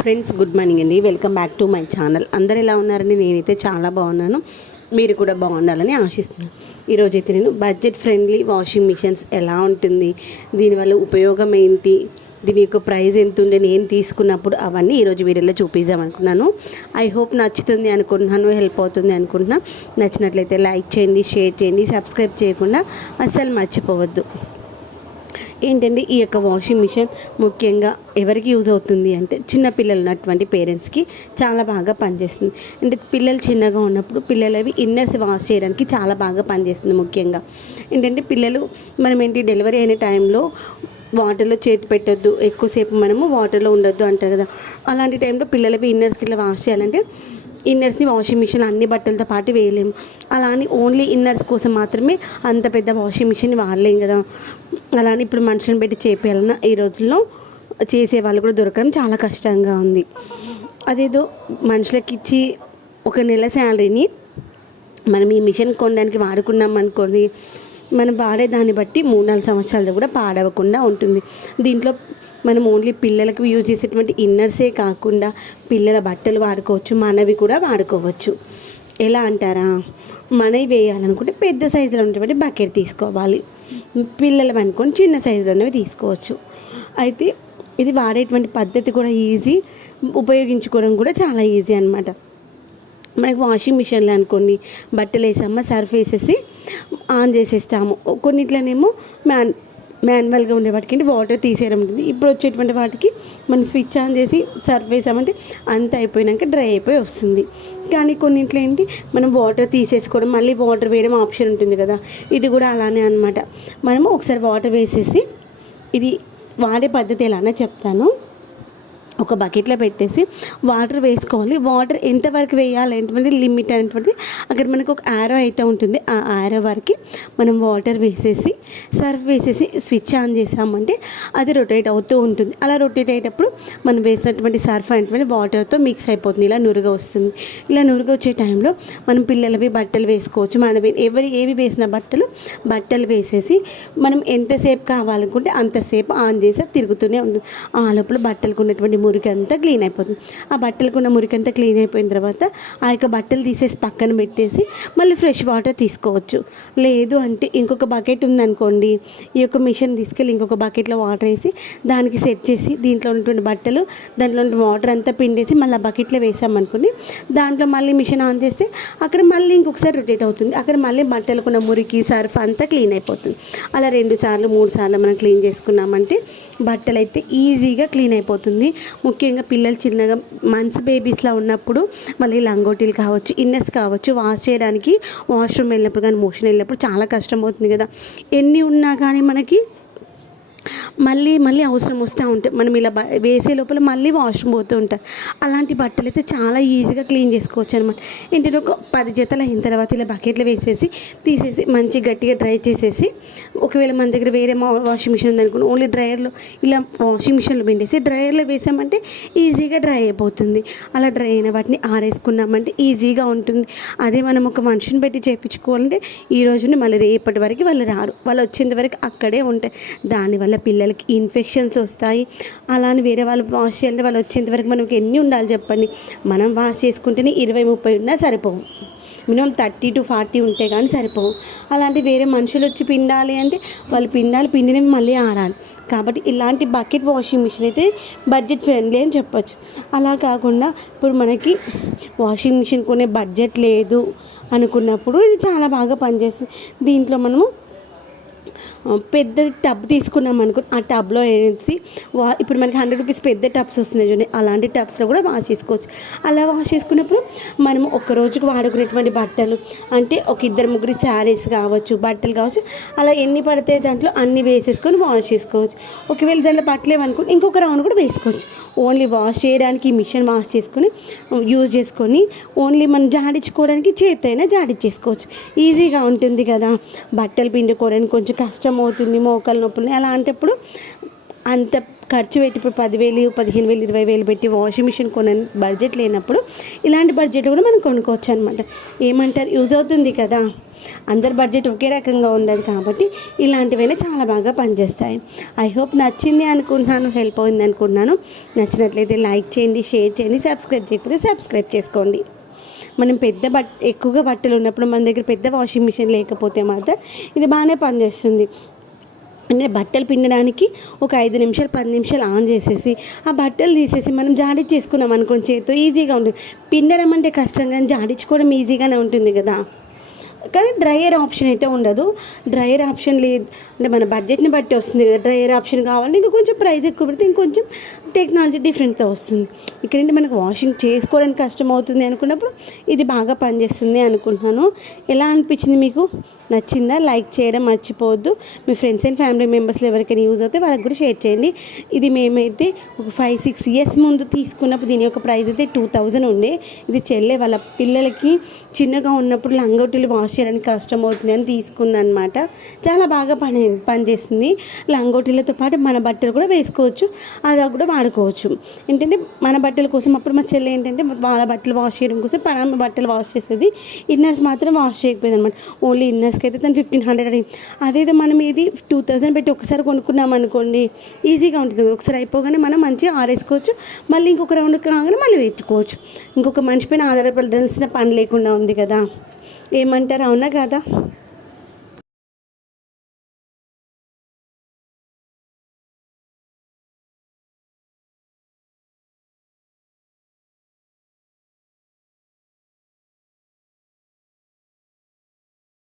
Friends good morning అండి. Welcome back to my channel. అందరు ఎలా ఉన్నారని నేనైతే చాలా బాగున్నాను. మీరు కూడా బాగుండాలని ఆశిస్తున్నాను. ఈరోజు అయితే నేను బడ్జెట్ ఫ్రెండ్లీ వాషింగ్ మిషన్స్ ఎలా ఉంటుంది? దీనివల్ల ఉపయోగం ఏంటి? దీని యొక్క ప్రైస్ ఎంత ఉండే నేను తీసుకున్నప్పుడు అవన్నీ ఈరోజు వీడియోలో చూపిద్దాం అనుకున్నాను. ఐ హోప్ నచ్చుతుంది అనుకుంటున్నాను హెల్ప్ అవుతుంది అనుకుంటున్నా. నచ్చినట్లయితే లైక్ చేయండి షేర్ చేయండి సబ్స్క్రైబ్ చేయకుండా అస్సలు మర్చిపోవద్దు. ఏంటంటే ఈ యొక్క వాషింగ్ మిషన్ ముఖ్యంగా ఎవరికి యూజ్ అవుతుంది అంటే చిన్న పిల్లలు ఉన్నటువంటి పేరెంట్స్కి చాలా బాగా పనిచేస్తుంది. అంటే పిల్లలు చిన్నగా ఉన్నప్పుడు పిల్లలవి ఇన్నర్స్ వాష్ చేయడానికి చాలా బాగా పనిచేస్తుంది ముఖ్యంగా. ఏంటంటే పిల్లలు మనం ఏంటి డెలివరీ అయిన టైంలో వాటర్లో చేతి పెట్టొద్దు ఎక్కువసేపు మనము వాటర్లో ఉండొద్దు అంటారు కదా. అలాంటి టైంలో పిల్లలవి ఇన్నర్స్కి ఇట్లా వాష్ చేయాలంటే ఇన్నర్స్ని వాషింగ్ మిషన్ అన్ని బట్టలతో పాటు వేయలేము. అలా అని ఓన్లీ ఇన్నర్స్ కోసం మాత్రమే అంత పెద్ద వాషింగ్ మిషన్ వాడలేం కదా. అలా అని ఇప్పుడు మనుషులను పెట్టి చేపేయాలన్న ఈ రోజుల్లో చేసే వాళ్ళు కూడా దొరకడం చాలా కష్టంగా ఉంది. అదేదో మనుషులకి ఇచ్చి ఒక నెల శాలరీని మనం ఈ మిషన్ కొనడానికి వాడుకున్నాం అనుకోండి మనం వాడే దాన్ని బట్టి మూడు నాలుగు సంవత్సరాలు కూడా పాడవకుండా ఉంటుంది. దీంట్లో మనం ఓన్లీ పిల్లలకు యూజ్ చేసేటువంటి ఇన్నర్సే కాకుండా పిల్లల బట్టలు వాడుకోవచ్చు మనవి కూడా వాడుకోవచ్చు. ఎలా అంటారా? మనవి వేయాలనుకుంటే పెద్ద సైజులో ఉన్నటువంటి బకెట్ తీసుకోవాలి. పిల్లలు అనుకొని చిన్న సైజులో ఉన్నవి తీసుకోవచ్చు. అయితే ఇది వాడేటువంటి పద్ధతి కూడా ఈజీ ఉపయోగించుకోవడం కూడా చాలా ఈజీ అనమాట మనకి వాషింగ్ మిషన్లో అనుకోండి బట్టలు వేసామా సర్ఫ్ వేసేసి ఆన్ చేసేస్తాము. కొన్నిట్లోనేమో మ్యాన్ మాన్యువల్గా ఉండే వాటికి వాటర్ తీసేయడం ఉంటుంది. ఇప్పుడు వచ్చేటువంటి వాటికి మనం స్విచ్ ఆన్ చేసి సర్ఫ్ వేసామంటే అంత అయిపోయినాక డ్రై అయిపోయి వస్తుంది. కానీ కొన్నింట్లో ఏంటి మనం వాటర్ తీసేసుకోవడం మళ్ళీ వాటర్ వేయడం ఆప్షన్ ఉంటుంది కదా. ఇది కూడా అలానే అనమాట మనము ఒకసారి వాటర్ వేసేసి ఇది వాడే పద్ధతి ఎలానో చెప్తాను. ఒక బకెట్లో పెట్టేసి వాటర్ వేసుకోవాలి. వాటర్ ఎంతవరకు వేయాలి అనేటువంటి లిమిట్ అనేటువంటి అక్కడ మనకు ఒక ఆరో అయితే ఉంటుంది. ఆ ఆరో వరకు మనం వాటర్ వేసేసి సర్ఫ్ వేసేసి స్విచ్ ఆన్ చేసామంటే అది రొటేట్ అవుతూ ఉంటుంది. అలా రొటేట్ అయ్యేటప్పుడు మనం వేసినటువంటి సర్ఫ్ అనేటువంటి వాటర్తో మిక్స్ అయిపోతుంది. ఇలా నురుగ వస్తుంది. ఇలా నురుగ వచ్చే టైంలో మనం పిల్లలవి బట్టలు వేసుకోవచ్చు. మనవి ఎవరి ఏవి వేసిన బట్టలు బట్టలు వేసేసి మనం ఎంతసేపు కావాలనుకుంటే అంతసేపు ఆన్ చేసి తిరుగుతూనే ఉంటుంది. ఆ లోపల బట్టలకు ఉన్నటువంటి మురికంతా క్లీన్ అయిపోతుంది. ఆ బట్టలకున్న మురికంతా క్లీన్ అయిపోయిన తర్వాత ఆ యొక్క బట్టలు తీసేసి పక్కన పెట్టేసి మళ్ళీ ఫ్రెష్ వాటర్ తీసుకోవచ్చు. లేదు అంటే ఇంకొక బకెట్ ఉందనుకోండి ఈ యొక్క మిషన్ తీసుకెళ్ళి ఇంకొక బకెట్లో వాటర్ వేసి దానికి సెట్ చేసి దీంట్లో ఉన్నటువంటి బట్టలు దాంట్లో ఉన్న వాటర్ అంతా పిండేసి మళ్ళీ ఆ బకెట్లో వేసామనుకోండి దాంట్లో మళ్ళీ మిషన్ ఆన్ చేస్తే అక్కడ మళ్ళీ ఇంకొకసారి రొటేట్ అవుతుంది. అక్కడ మళ్ళీ బట్టలకున్న మురికి సర్ఫ్ అంతా క్లీన్ అయిపోతుంది. అలా రెండు సార్లు మూడు సార్లు మనం క్లీన్ చేసుకున్నామంటే బట్టలు అయితే ఈజీగా క్లీన్ అయిపోతుంది. ముఖ్యంగా పిల్లలు చిన్నగా మంత్స్ బేబీస్లో ఉన్నప్పుడు మళ్ళీ లంగోటీలు కావచ్చు ఇన్నర్స్ కావచ్చు వాష్ చేయడానికి వాష్రూమ్ వెళ్ళినప్పుడు కానీ మోషన్ వెళ్ళినప్పుడు చాలా కష్టం అవుతుంది కదా. ఎన్ని ఉన్నా కానీ మనకి మళ్ళీ మళ్ళీ అవసరం వస్తూ ఉంటాయి మనం ఇలా బ- వేసే లోపల మళ్ళీ వాష్రూమ్ పోతూ ఉంటారు అలాంటి బట్టలు అయితే చాలా ఈజీగా క్లీన్ చేసుకోవచ్చు అనమాట ఏంటంటే ఒక పది జతలు అయిన తర్వాత ఇలా బకెట్లో వేసేసి తీసేసి మంచి గట్టిగా డ్రై చేసేసి ఒకవేళ మన దగ్గర వేరే మా వాషింగ్ మిషన్ ఉందనుకోండి ఓన్లీ డ్రైయర్లో ఇలా వాషింగ్ మిషన్లో పిండేసి డ్రైయర్లో వేసామంటే ఈజీగా డ్రై అయిపోతుంది. అలా డ్రై అయిన వాటిని ఆరేసుకున్నామంటే ఈజీగా ఉంటుంది. అదే మనం ఒక మనిషిని పెట్టి చేయించుకోవాలంటే ఈ రోజుని మళ్ళీ రేపటి వరకు వాళ్ళు రారు. వాళ్ళు వచ్చేంత వరకు అక్కడే ఉంటాయి. దానివల్ల పిల్లలకి ఇన్ఫెక్షన్స్ వస్తాయి. అలా అని వేరే వాళ్ళు వాష్ చేయాలంటే వాళ్ళు వచ్చేంత వరకు మనకి ఎన్ని ఉండాలి చెప్పండి? మనం వాష్ చేసుకుంటేనే ఇరవై ముప్పై ఉన్నా సరిపోవు. మినిమం థర్టీ టు ఫార్టీ ఉంటే కానీ సరిపోవు. అలాంటి వేరే మనుషులు వచ్చి పిండాలి అంటే వాళ్ళు పిండాలి పిండినవి మళ్ళీ ఆరాలి. కాబట్టి ఇలాంటి బకెట్ వాషింగ్ మిషన్ అయితే బడ్జెట్ ఫ్రెండ్లీ అని చెప్పొచ్చు. అలా కాకుండా ఇప్పుడు మనకి వాషింగ్ మిషన్ కొనే బడ్జెట్ లేదు అనుకున్నప్పుడు ఇది చాలా బాగా పనిచేస్తుంది. దీంట్లో మనము పెద్ద టబ్ తీసుకున్నాం అనుకో ఆ టబ్లో వేసి వా ఇప్పుడు మనకి హండ్రెడ్ రూపీస్ పెద్ద టబ్స్ వస్తున్నాయి చూడండి అలాంటి టబ్స్లో కూడా వాష్ చేసుకోవచ్చు. అలా వాష్ చేసుకున్నప్పుడు మనం ఒక రోజుకు వాడుకునేటువంటి బట్టలు అంటే ఒక ఇద్దరు ముగ్గురు శారీస్ కావచ్చు బట్టలు కావచ్చు అలా ఎన్ని పడితే దాంట్లో అన్ని వేసేసుకొని వాష్ చేసుకోవచ్చు. ఒకవేళ దాంట్లో పట్టలేమనుకోండి ఇంకొక రౌండ్ కూడా వేసుకోవచ్చు. ఓన్లీ వాష్ చేయడానికి మిషన్ వాష్ చేసుకొని యూజ్ చేసుకొని ఓన్లీ మనం జాడించుకోవడానికి చేతైనా జాడించేసుకోవచ్చు. ఈజీగా ఉంటుంది కదా బట్టలు పిండుకోవడానికి కొంచెం కష్టం అవుతుంది మోకాలు నొప్పులు అలాంటప్పుడు అంత ఖర్చు పెట్టి ఇప్పుడు పదివేలు పదిహేను వేలు ఇరవై వేలు పెట్టి వాషింగ్ మిషన్ కొన బడ్జెట్ లేనప్పుడు ఇలాంటి బడ్జెట్ కూడా మనం కొనుక్కోవచ్చు అనమాట ఏమంటారు? యూజ్ అవుతుంది కదా. అందరి బడ్జెట్ ఒకే రకంగా ఉండదు కాబట్టి ఇలాంటివైనా చాలా బాగా పనిచేస్తాయి. ఐ హోప్ నచ్చింది అనుకుంటున్నాను హెల్ప్ అయింది అనుకుంటున్నాను. నచ్చినట్లయితే లైక్ చేయండి షేర్ చేయండి సబ్స్క్రైబ్ చేయకపోతే సబ్స్క్రైబ్ చేసుకోండి. మనం పెద్ద బట్ ఎక్కువగా బట్టలు ఉన్నప్పుడు మన దగ్గర పెద్ద వాషింగ్ మిషన్ లేకపోతే మాత్రం ఇది బాగానే పనిచేస్తుంది. అంటే బట్టలు పిండడానికి ఒక ఐదు నిమిషాలు పది నిమిషాలు ఆన్ చేసేసి ఆ బట్టలు తీసేసి మనం జాడించేసుకున్నాం అనుకోని చేతితో ఈజీగా ఉంటుంది. పిండడం అంటే కష్టం కానీ జాడించుకోవడం ఈజీగానే ఉంటుంది కదా. కానీ డ్రయర్ ఆప్షన్ అయితే ఉండదు. డ్రయర్ ఆప్షన్ లేదు. అంటే మన బడ్జెట్ని బట్టి వస్తుంది కదా. డ్రయర్ ఆప్షన్ కావాలంటే ఇంకా కొంచెం ప్రైస్ ఎక్కువ పెడితే ఇంకొంచెం టెక్నాలజీ డిఫరెంట్గా వస్తుంది. ఇక్కడంటే మనకు వాషింగ్ చేసుకోవడానికి కష్టం అవుతుంది అనుకున్నప్పుడు ఇది బాగా పనిచేస్తుంది అనుకుంటున్నాను. ఎలా అనిపించింది మీకు? నచ్చిందా? లైక్ చేయడం మర్చిపోవద్దు. మీ ఫ్రెండ్స్ అండ్ ఫ్యామిలీ మెంబర్స్లో ఎవరికైనా యూజ్ అవుతే వాళ్ళకి కూడా షేర్ చేయండి. ఇది మేమైతే ఒక ఫైవ్ సిక్స్ ఇయర్స్ ముందు తీసుకున్నప్పుడు దీని యొక్క ప్రైస్ అయితే టూ థౌజండ్ ఉండే. ఇది చెల్లె వాళ్ళ పిల్లలకి చిన్నగా ఉన్నప్పుడు లంగోటీలు వాష్ చేయడానికి కష్టం అవుతుంది అని తీసుకుందనమాట చాలా బాగా పని పనిచేస్తుంది. లంగోటీలతో పాటు మన బట్టలు కూడా వేసుకోవచ్చు. అది కూడా వాడుకోవచ్చు. ఏంటంటే మన బట్టల కోసం అప్పుడు మా చెల్లి ఏంటంటే వాళ్ళ బట్టలు వాష్ చేయడం కోసం పనామ బట్టలు వాష్ చేసేది. ఇన్నర్స్ మాత్రం వాష్ చేయకపోయింది అనమాట ఓన్లీ ఇన్నర్స్కి అయితే తను ఫిఫ్టీన్ హండ్రెడ్ అడిగింది అదేదో మనం ఇది టూ థౌసండ్ పెట్టి ఒకసారి కొనుక్కున్నాం అనుకోండి ఈజీగా ఉంటుంది. ఒకసారి అయిపోగానే మనం మంచిగా ఆరేసుకోవచ్చు. మళ్ళీ ఇంకొక రౌండ్ కాగానే మళ్ళీ వేసుకోవచ్చు ఇంకొక మనిషి పైన ఆధారపడాల్సిన పని లేకుండా ఉంది కదా. ఏమంటారు? అవునా కదా?